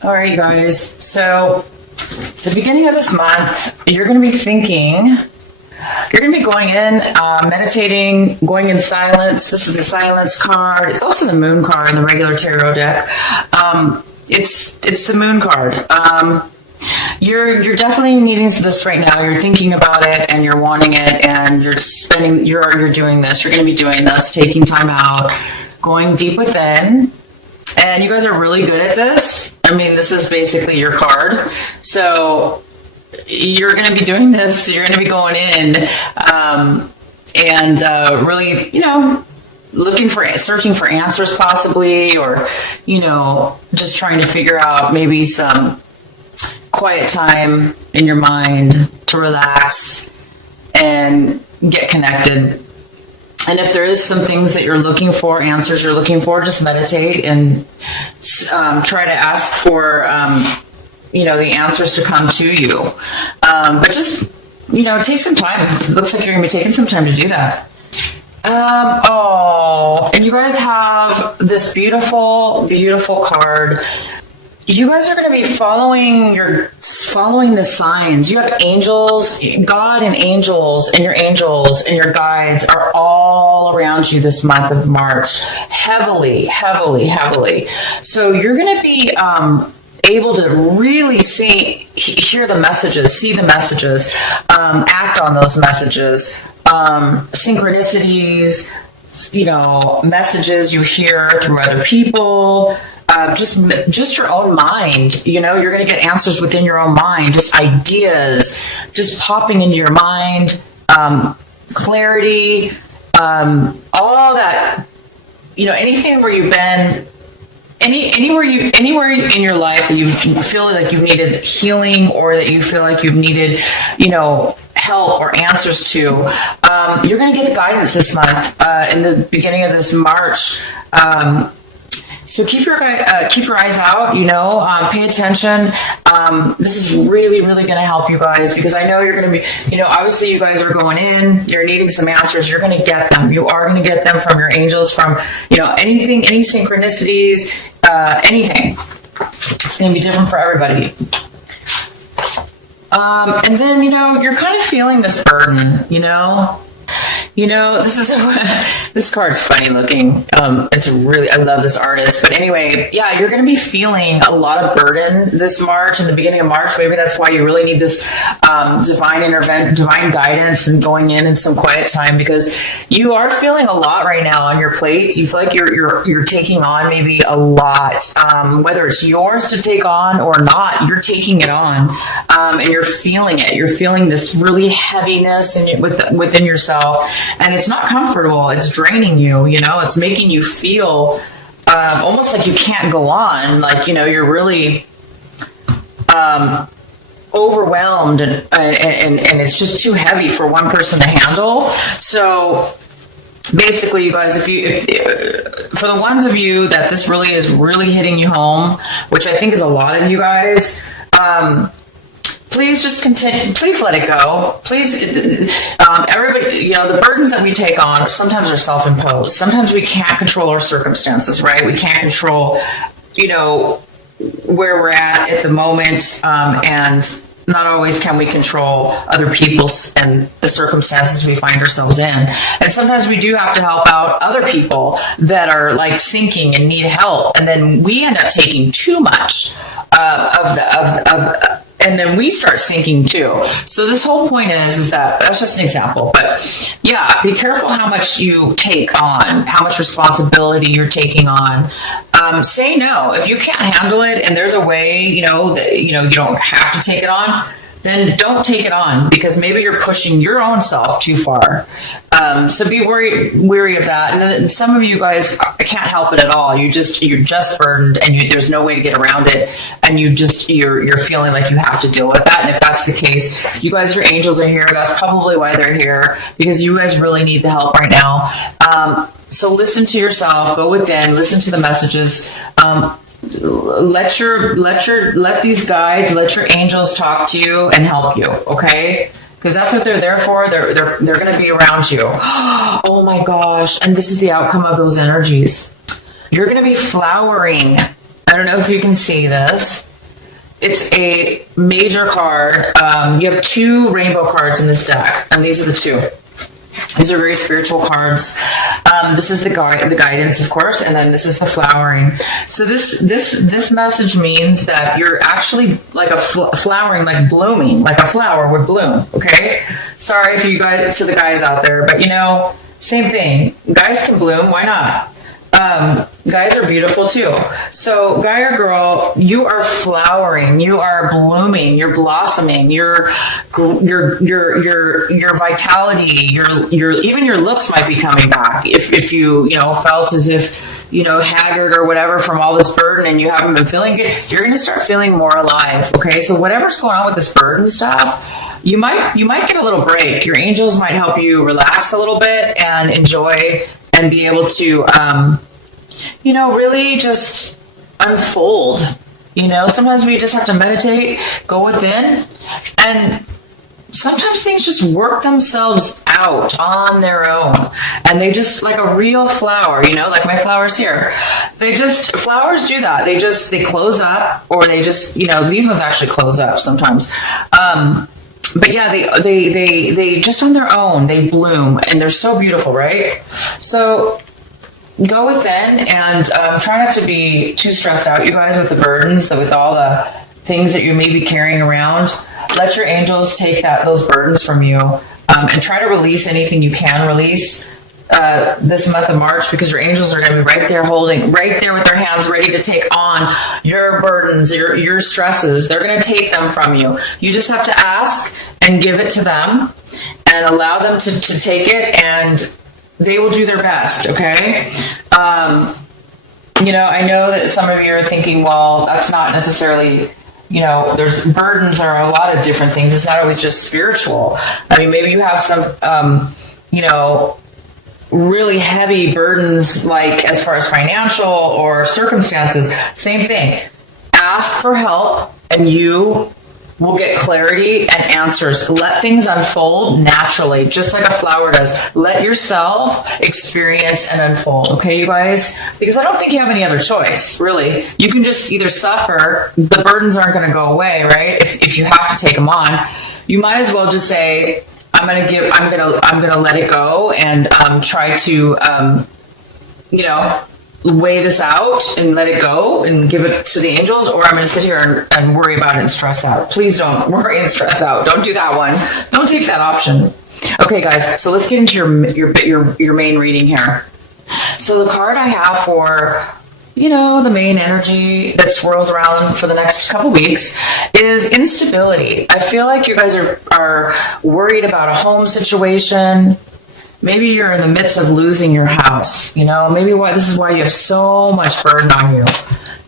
All right, you guys. So, the beginning of this month, you're going to be thinking, you're going to be going in, meditating, going in silence. This is the silence card. It's also the moon card in the regular tarot deck. It's the moon card. You're definitely needing this right now. You're thinking about it and you're wanting it and you're doing this. You're going to be doing this, taking time out, going deep within. And you guys are really good at this. I mean, this is basically your card. So you're going to be doing this. You're going to be going in and really, searching for answers possibly, or, just trying to figure out maybe some quiet time in your mind to relax and get connected. And if there is some things that you're looking for, answers you're looking for, just meditate and try to ask for, the answers to come to you. But just, take some time. It looks like you're going to be taking some time to do that. And you guys have this beautiful, beautiful card. You guys are going to be following the signs. You have angels, God and your angels and your guides are all around you this month of March. Heavily, heavily, heavily. So you're going to be able to really hear the messages, see the messages, act on those messages, synchronicities, messages you hear through other people. Just your own mind, you're going to get answers within your own mind, just ideas, just popping into your mind, clarity, all that, anything where you've been, anywhere in your life that you feel like you've needed healing or that you feel like you've needed, help or answers to, you're going to get guidance this month, in the beginning of this March. So keep your eyes out, pay attention. This is really, really going to help you guys because I know you're going to be, obviously you guys are going in, you're needing some answers. You're going to get them. You are going to get them from your angels, from, anything, any synchronicities, anything. It's going to be different for everybody. And then, you're kind of feeling this burden, this card's funny looking. I love this artist. But anyway, yeah, you're going to be feeling a lot of burden this March, in the beginning of March. Maybe that's why you really need this divine guidance and going in some quiet time, because you are feeling a lot right now on your plate. You feel like you're taking on maybe a lot, whether it's yours to take on or not. You're taking it on, and you're feeling it. You're feeling this really heaviness within yourself. And it's not comfortable. It's draining you, it's making you feel almost like you can't go on. Like, you're really overwhelmed and it's just too heavy for one person to handle. So basically, you guys, for the ones of you that this really is really hitting you home, which I think is a lot of you guys, please just continue. Please let it go. Please, everybody, the burdens that we take on sometimes are self-imposed. Sometimes we can't control our circumstances, right? We can't control, where we're at the moment, and not always can we control other people's and the circumstances we find ourselves in. And sometimes we do have to help out other people that are like sinking and need help, and then we end up taking too much and then we start sinking too. So this whole point is that's just an example. But yeah, be careful how much you take on, how much responsibility you're taking on. Say no. If you can't handle it and there's a way, that, you don't have to take it on, then don't take it on, because maybe you're pushing your own self too far. So be wary of that. And then some of you guys can't help it at all. You're just burdened, and there's no way to get around it. And you're feeling like you have to deal with that. And if that's the case, you guys, your angels are here. That's probably why they're here, because you guys really need the help right now. So listen to yourself, go within, listen to the messages. Let these guides, let your angels talk to you and help you, okay? Because that's what they're there for. They're going to be around you. Oh my gosh. And this is the outcome of those energies. You're going to be flowering. I don't know if you can see this. It's a major card. You have 2 rainbow cards in this deck, and these are the 2. These are very spiritual cards. This is the guidance, of course, and then this is the flowering. So this message means that you're actually like a flowering, like blooming, like a flower would bloom. Okay. Sorry for you guys, to the guys out there, but same thing. Guys can bloom. Why not? Guys are beautiful too. So guy or girl, you are flowering, you are blooming, you're blossoming, your vitality, your even your looks might be coming back. If you felt as if haggard or whatever from all this burden and you haven't been feeling good, you're going to start feeling more alive. Okay. So whatever's going on with this burden stuff, you might get a little break. Your angels might help you relax a little bit and enjoy and be able to, really just unfold. Sometimes we just have to meditate, go within, and sometimes things just work themselves out on their own. And they just, like a real flower, like my flowers here. Flowers do that. They close up, or they just, these ones actually close up sometimes. But yeah, they just on their own, they bloom, and they're so beautiful, right? So go within and try not to be too stressed out, you guys, with the burdens, with all the things that you may be carrying around. Let your angels take those burdens from you, and try to release anything you can release this month of March, because your angels are going to be right there with their hands ready to take on your burdens, your stresses. They're going to take them from you. You just have to ask and give it to them and allow them to take it, and they will do their best. Okay. I know that some of you are thinking, well, that's not necessarily, there's burdens are a lot of different things. It's not always just spiritual. I mean, maybe you have some, really heavy burdens, like as far as financial or circumstances. Same thing. Ask for help and you will get clarity and answers. Let things unfold naturally, just like a flower does. Let yourself experience and unfold. Okay, you guys? Because I don't think you have any other choice, really. You can just either suffer. The burdens aren't going to go away, right? If you have to take them on, you might as well just say, I'm gonna let it go and try to weigh this out and let it go and give it to the angels, or I'm going to sit here and worry about it and stress out. Please don't worry and stress out. Don't do that one. Don't take that option. Okay, guys. So let's get into your main reading here. So the card I have for the main energy that swirls around for the next couple weeks is instability. I feel like you guys are worried about a home situation. Maybe you're in the midst of losing your house. Maybe this is why you have so much burden on you.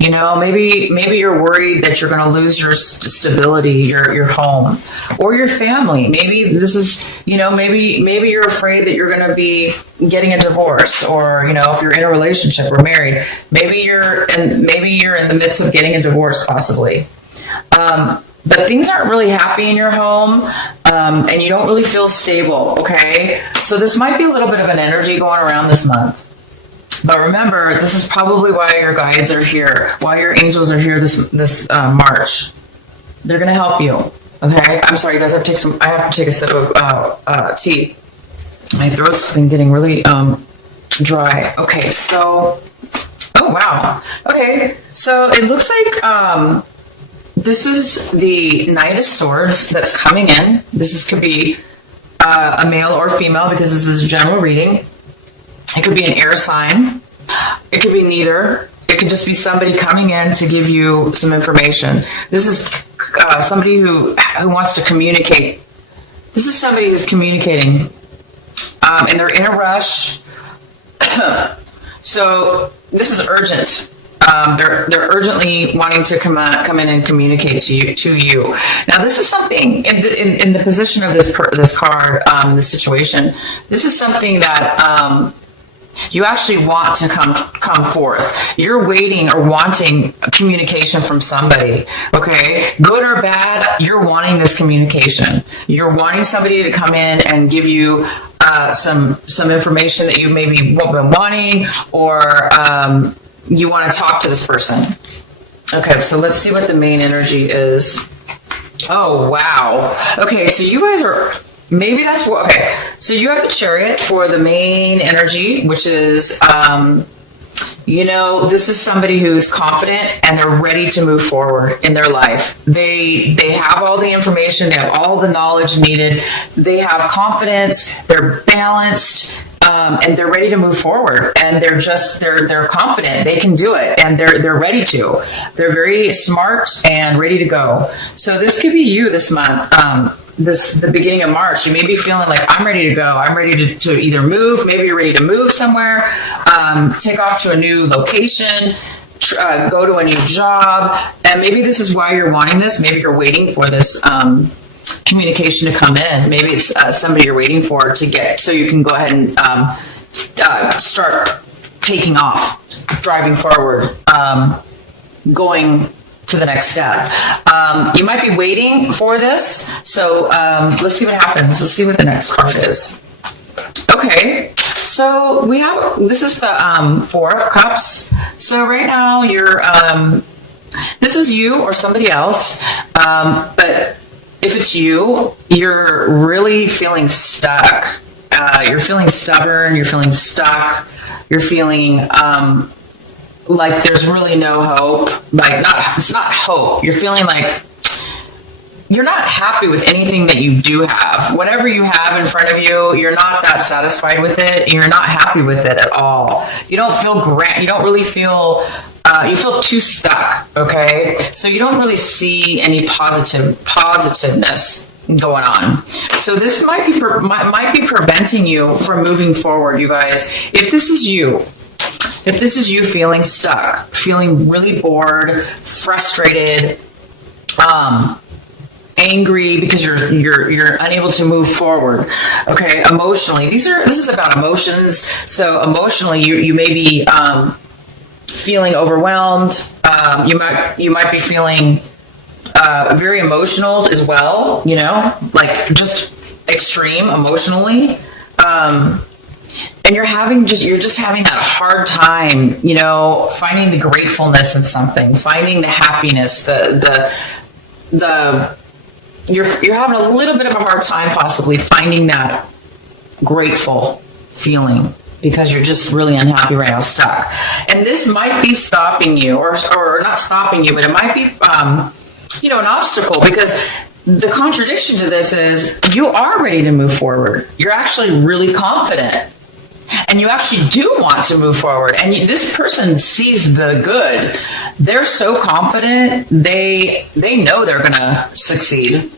Maybe you're worried that you're going to lose your stability, your home, or your family. Maybe this is, maybe you're afraid that you're going to be getting a divorce, or if you're in a relationship or married, maybe you're in the midst of getting a divorce, possibly. But things aren't really happy in your home, and you don't really feel stable. Okay, so this might be a little bit of an energy going around this month. But remember, this is probably why your guides are here, why your angels are here this March. They're going to help you. Okay, I'm sorry, you guys. I have to take a sip of tea. My throat's been getting really dry. Okay, so oh wow. Okay, so it looks like this is the Knight of Swords that's coming in. Could be a male or female, because this is a general reading. It could be an air sign. It could be neither. It could just be somebody coming in to give you some information. This is somebody who wants to communicate. This is somebody who's communicating, and they're in a rush. So this is urgent. They're urgently wanting to come in and communicate to you. Now, this is something in the position of this card, this situation. This is something that you actually want to come forth. You're waiting or wanting communication from somebody. Okay, good or bad, you're wanting this communication. You're wanting somebody to come in and give you some information that you maybe been wanting, or you want to talk to this person. Okay, so let's see what the main energy is. Oh, wow. Okay, so you guys are, maybe that's what, okay. So you have the Chariot for the main energy, which is, this is somebody who's confident and they're ready to move forward in their life. They have all the information, they have all the knowledge needed, they have confidence, they're balanced, and they're ready to move forward. And they're confident, they can do it, and they're ready to. They're very smart and ready to go. So this could be you this month. The beginning of March, you may be feeling like, I'm ready to go. I'm ready to either move. Maybe you're ready to move somewhere, take off to a new location, go to a new job. And maybe this is why you're wanting this. Maybe you're waiting for this communication to come in. Maybe it's somebody you're waiting for to get, so you can go ahead and start taking off, driving forward, going to the next step. You might be waiting for this, so let's see what happens. Let's see what the next card is. Okay, so we have, this is the Four of Cups. So right now you're, this is you or somebody else, but if it's you, you're really feeling stuck. You're feeling stubborn, you're feeling stuck, you're feeling like there's really no hope. Like, it's not hope. You're feeling like you're not happy with anything that you do have. Whatever you have in front of you, you're not that satisfied with it, and you're not happy with it at all. You don't feel great. You don't really feel, you feel too stuck, okay? So you don't really see any positiveness going on. So this might be preventing you from moving forward, you guys. If this is you feeling stuck, feeling really bored, frustrated, angry because you're unable to move forward. Okay, emotionally, this is about emotions. So emotionally, you may be feeling overwhelmed. You might be feeling very emotional as well. Like just extreme emotionally. And you're just having that hard time, finding the gratefulness in something, finding the happiness, you're having a little bit of a hard time possibly finding that grateful feeling because you're just really unhappy right now, stuck. And this might be stopping you, or not stopping you, but it might be, an obstacle, because the contradiction to this is you are ready to move forward. You're actually really confident. And you actually do want to move forward. And this person sees the good. They're so confident, they know they're going to succeed.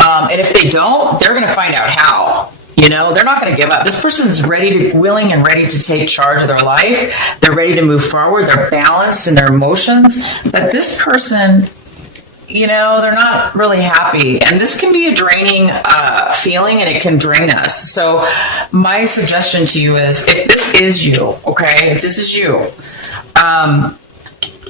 And if they don't, they're going to find out how. They're not going to give up. This person's willing and ready to take charge of their life. They're ready to move forward. They're balanced in their emotions. But this person, they're not really happy. And this can be a draining feeling, and it can drain us. So my suggestion to you is, if this is you, okay, if this is you,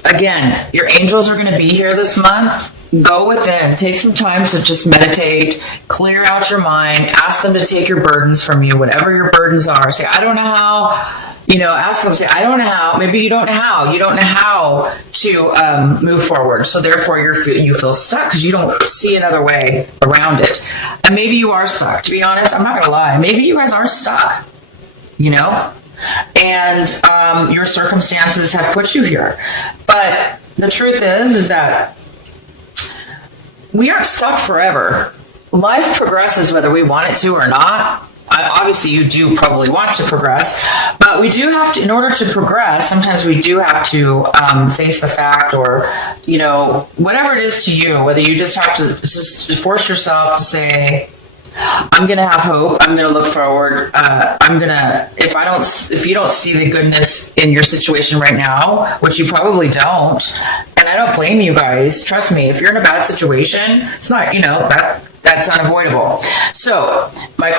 again, your angels are going to be here this month. Go within, take some time to just meditate, clear out your mind, ask them to take your burdens from you, whatever your burdens are. Say, I don't know how. Ask them, say, I don't know how. Maybe you don't know how. You don't know how to move forward. So therefore you feel stuck because you don't see another way around it. And maybe you are stuck. To be honest, I'm not going to lie. Maybe you guys are stuck, and your circumstances have put you here. But the truth is that we aren't stuck forever. Life progresses whether we want it to or not. Obviously, you do probably want to progress, but we do have to, in order to progress, sometimes we do have to face the fact, or, whatever it is to you, whether you just have to just force yourself to say, I'm going to have hope. I'm going to look forward. If you don't see the goodness in your situation right now, which you probably don't, and I don't blame you guys. Trust me, if you're in a bad situation, it's not, that's unavoidable. So my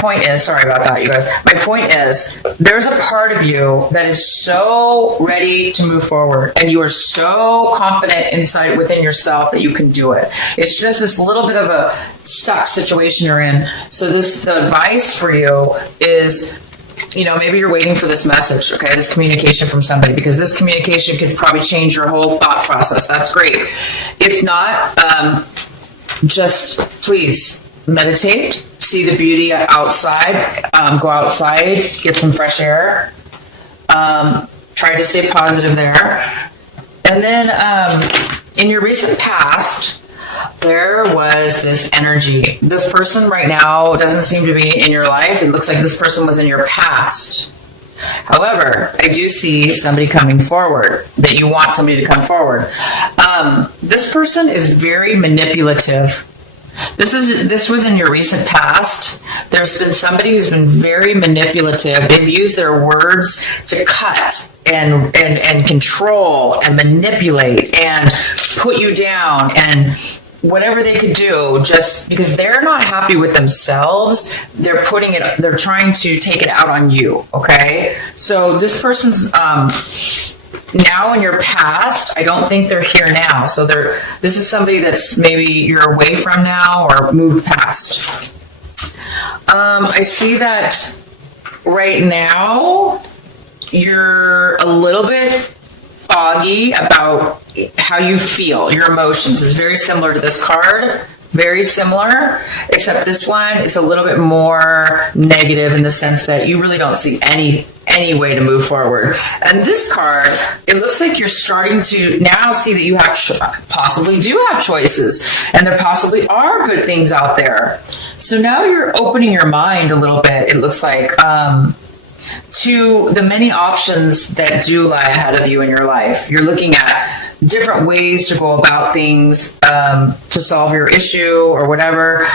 point is, sorry about that, you guys. My point is, there's a part of you that is so ready to move forward, and you are so confident inside within yourself that you can do it. It's just this little bit of a stuck situation you're in. So the advice for you is maybe you're waiting for this message, okay, this communication from somebody, because this communication could probably change your whole thought process. That's great. If not, just please meditate, see the beauty outside, go outside, get some fresh air, try to stay positive there. And then in your recent past, there was this energy. This person right now doesn't seem to be in your life. It looks like this person was in your past. However, I do see somebody coming forward, that you want somebody to come forward. This person is very manipulative. This was in your recent past. There's been somebody who's been very manipulative. They've used their words to cut and control and manipulate and put you down and whatever they could do, just because they're not happy with themselves, they're trying to take it out on you. Okay, so this person's now in your past. I don't think they're here now. So this is somebody that's maybe you're away from now or moved past. I see that right now you're a little bit foggy about how you feel. Your emotions is very similar to this card. Very similar, except this one is a little bit more negative in the sense that you really don't see any way to move forward. And this card, it looks like you're starting to now see that you possibly do have choices, and there possibly are good things out there. So now you're opening your mind a little bit, it looks like, to the many options that do lie ahead of you in your life. You're looking at different ways to go about things, to solve your issue or whatever,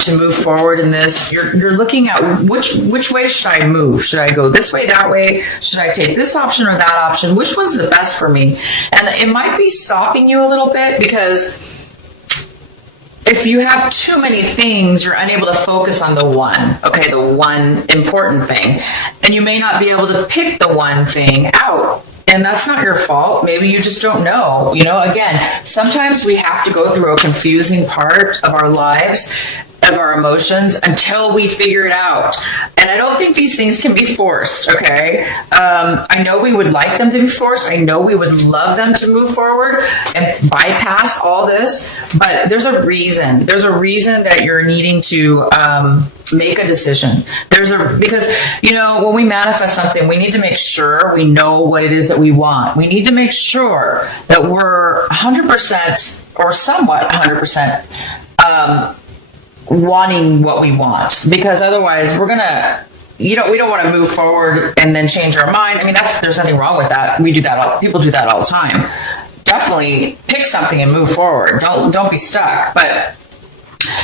to move forward in this. You're looking at which way should I move? Should I go this way, that way? Should I take this option or that option? Which one's the best for me? And it might be stopping you a little bit, because if you have too many things, you're unable to focus on the one important thing. And you may not be able to pick the one thing out. And that's not your fault. Maybe you just don't know. Again, sometimes we have to go through a confusing part of our lives, of our emotions, until we figure it out. And I don't think these things can be forced, okay? I know we would like them to be forced. I know we would love them to move forward and bypass all this, but there's a reason. There's a reason that you're needing to make a decision. Because when we manifest something, we need to make sure we know what it is that we want. We need to make sure that we're 100% or somewhat 100% wanting what we want, because otherwise we're gonna, we don't want to move forward and then change our mind. I mean, there's nothing wrong with that. We do that. People do that all the time. Definitely pick something and move forward. Don't be stuck, but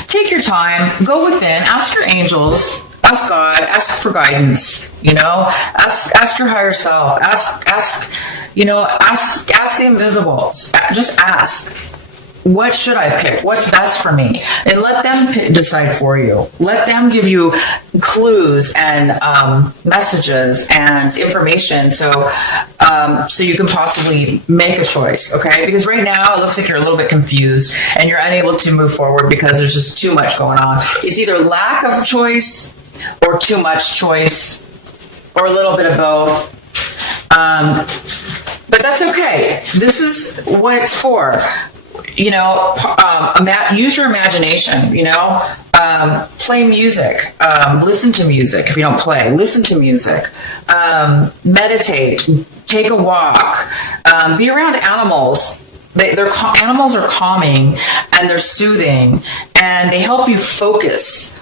take your time, go within, ask your angels, ask God, ask for guidance, ask your higher self, ask the invisible. Just ask. What should I pick? What's best for me? And let them decide for you. Let them give you clues and messages and information, so you can possibly make a choice. Okay? Because right now it looks like you're a little bit confused and you're unable to move forward because there's just too much going on. It's either lack of choice or too much choice, or a little bit of both. But that's okay. This is what it's for. Use your imagination, play music, listen to music. If you don't play, listen to music, meditate, take a walk, be around animals. Animals are calming and they're soothing, and they help you focus.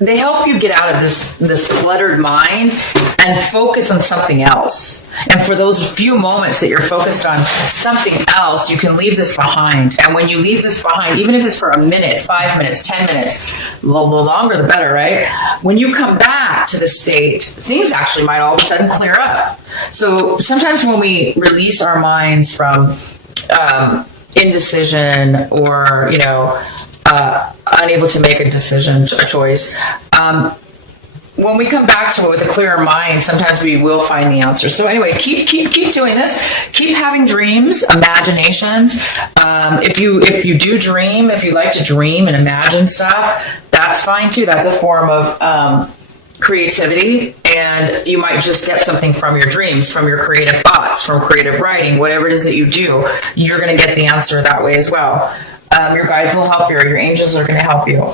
They help you get out of this cluttered mind and focus on something else. And for those few moments that you're focused on something else, you can leave this behind. And when you leave this behind, even if it's for a minute, 5 minutes, 10 minutes, the longer the better, right? When you come back to the state, things actually might all of a sudden clear up. So sometimes when we release our minds from indecision or, unable to make a choice. When we come back to it with a clearer mind, sometimes we will find the answer. So anyway, keep doing this. Keep having dreams, imaginations. If you do dream, if you like to dream and imagine stuff, that's fine too. That's a form of creativity, and you might just get something from your dreams, from your creative thoughts, from creative writing, whatever it is that you do, you're going to get the answer that way as well. Your guides will help you, or your angels are going to help you.